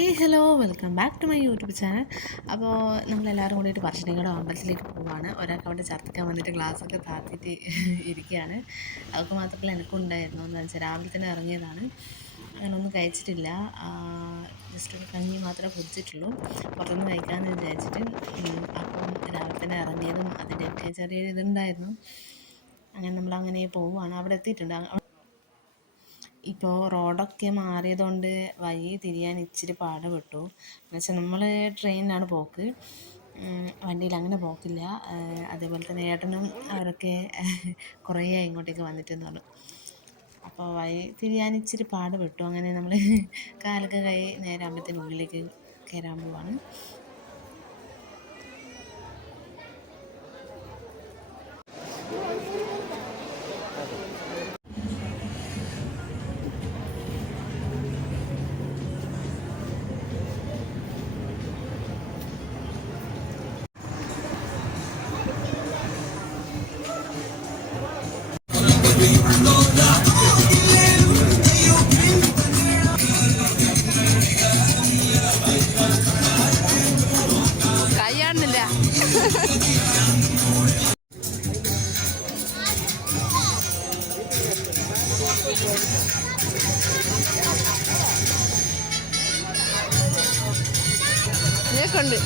Hello welcome back to my YouTube channel. അപ്പോൾ നമ്മളെല്ലാവരും കൂടിയിട്ട് പറശ്ശിനിക്കടവ് അമ്പലത്തിലേക്ക് പോവുകയാണ്. ഒരാൾക്ക് അവിടെ ഛർദ്ദിക്കാൻ വന്നിട്ട് ഗ്ലാസ്സൊക്കെ താത്തിയിട്ട് ഇരിക്കുകയാണ്. അതൊക്കെ മാത്രമല്ല എനിക്കും ഉണ്ടായിരുന്നു. എന്താണെന്ന് വെച്ചാൽ രാവിലെ തന്നെ ഇറങ്ങിയതാണ്, അങ്ങനെ ഒന്നും കഴിച്ചിട്ടില്ല. ജസ്റ്റ് ഒരു കഞ്ഞി മാത്രമേ കുടിച്ചിട്ടുള്ളൂ, പുറത്തുനിന്ന് കഴിക്കാമെന്ന് വിചാരിച്ചിട്ട്. അപ്പം രാവിലെ തന്നെ ഇറങ്ങിയതും അതിൻ്റെയൊക്കെ ചെറിയൊരു ഇതുണ്ടായിരുന്നു. അങ്ങനെ നമ്മളങ്ങനെ പോവുകയാണ്. അവിടെ എത്തിയിട്ടുണ്ട്. ഇപ്പോൾ റോഡൊക്കെ മാറിയതുകൊണ്ട് വഴി തിരിയാൻ ഇച്ചിരി പാടുപെട്ടു. എന്നുവെച്ചാൽ നമ്മൾ ട്രെയിനിലാണ് പോക്ക്, വണ്ടിയിൽ അങ്ങനെ പോക്കില്ല. അതേപോലെ തന്നെ ഏട്ടനും അവരൊക്കെ കുറേ ഇങ്ങോട്ടേക്ക് വന്നിട്ടെന്ന് പറഞ്ഞു. അപ്പോൾ വഴി തിരിയാൻ ഇച്ചിരി പാടുപെട്ടു. അങ്ങനെ നമ്മൾ കാലൊക്കെ കൈ നേരെ അമ്പലത്തിനുള്ളിലേക്ക് കയറാൻ പോവാണ്. നിനക്കുണ്ട്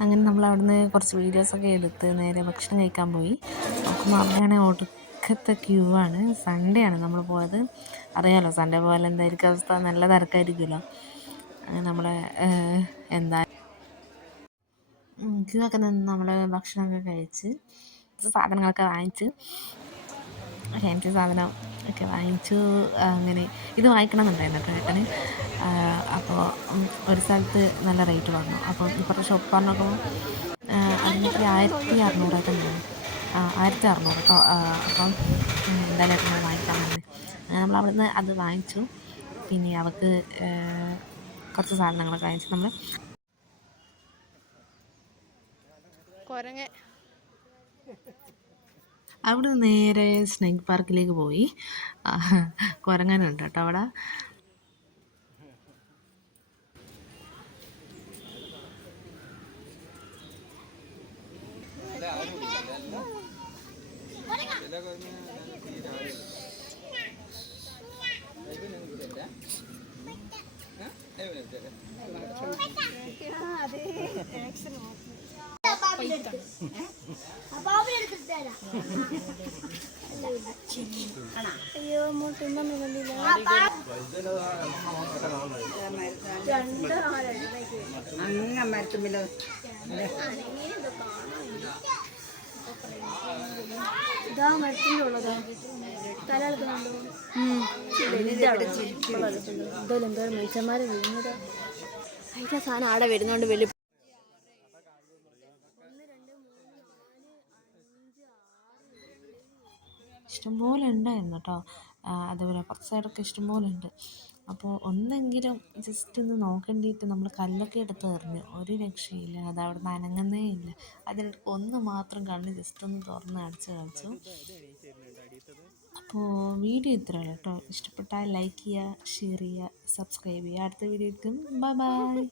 അങ്ങനെ നമ്മൾ അവിടുന്ന് കുറച്ച് വീഡിയോസൊക്കെ എടുത്ത് നേരെ ഭക്ഷണം കഴിക്കാൻ പോയി. നോക്കുമ്പോൾ അവിടെയാണെങ്കിൽ ഒടുക്കത്തെ ക്യൂ ആണ്. സൺഡേ ആണ് നമ്മൾ പോയത്. അറിയാമല്ലോ സൺഡേ പോലെ എന്തായിരിക്കും അവസ്ഥ, നല്ല തിരക്കായിരിക്കുമല്ലോ. അങ്ങനെ നമ്മളെ ക്യൂ ഒക്കെ നിന്ന് നമ്മൾ ഭക്ഷണമൊക്കെ കഴിച്ച് സാധനങ്ങളൊക്കെ വാങ്ങിച്ച്, ഫാൻസി സാധനം ഒക്കെ വാങ്ങിച്ചു. അങ്ങനെ ഇത് വാങ്ങിക്കണമെന്നുണ്ടായിരുന്നു കേട്ടോ ഏട്ടന്. അപ്പോൾ ഒരു സ്ഥലത്ത് നല്ല റേറ്റ് പറഞ്ഞു. അപ്പോൾ ഇപ്പോഴത്തെ ഷോപ്പ് പറഞ്ഞപ്പോൾ അതിനൊക്കെ 1600 തന്നെയാണ്, 1600 കേട്ടോ. അപ്പം എന്തായാലും ഏട്ടൻ വാങ്ങിക്കാൻ തന്നെ നമ്മൾ അവിടുന്ന് അത് വാങ്ങിച്ചു. പിന്നെ അവൾക്ക് കുറച്ച് സാധനങ്ങളൊക്കെ വാങ്ങിച്ചു. നമ്മൾ അവിടെ നേരെ സ്നേക്ക് പാർക്കിലേക്ക് പോയി. കുരങ്ങനുണ്ട് കേട്ടോ അവിടെ. അയ്യോ അങ്ങ മരത്തുമ്പിലോ ഇതാ മരത്തിൻ്റെ ഉള്ളതോ തല എന്തായാലും എന്തോരം മനുഷ്യന്മാരെ വരുന്നത്. അതിൻ്റെ സാധനം അവിടെ വരുന്നോണ്ട് വലിയ ഇഷ്ടംപോലെ ഉണ്ടായിരുന്നു കേട്ടോ. അതുപോലെ കുറച്ച് സൈഡൊക്കെ ഇഷ്ടംപോലെ ഉണ്ട്. അപ്പോൾ ഒന്നെങ്കിലും ജസ്റ്റ് ഒന്ന് നോക്കേണ്ടിയിട്ട് നമ്മൾ കല്ലൊക്കെ എടുത്ത് എറിഞ്ഞു, ഒരു രക്ഷയില്ല. അത് അവിടെ നിന്ന് അനങ്ങുന്നേ ഇല്ല. അതിന് ഒന്ന് മാത്രം കണ്ണ് ജസ്റ്റ് ഒന്ന് തുറന്ന് അടിച്ച് കളിച്ചു. അപ്പോൾ വീഡിയോ ഇത്രയുള്ളൂ കേട്ടോ. ഇഷ്ടപ്പെട്ടാൽ ലൈക്ക് ചെയ്യുക, ഷെയർ ചെയ്യുക, സബ്സ്ക്രൈബ് ചെയ്യുക. അടുത്ത വീഡിയോയ്ക്കും ബൈ ബൈ.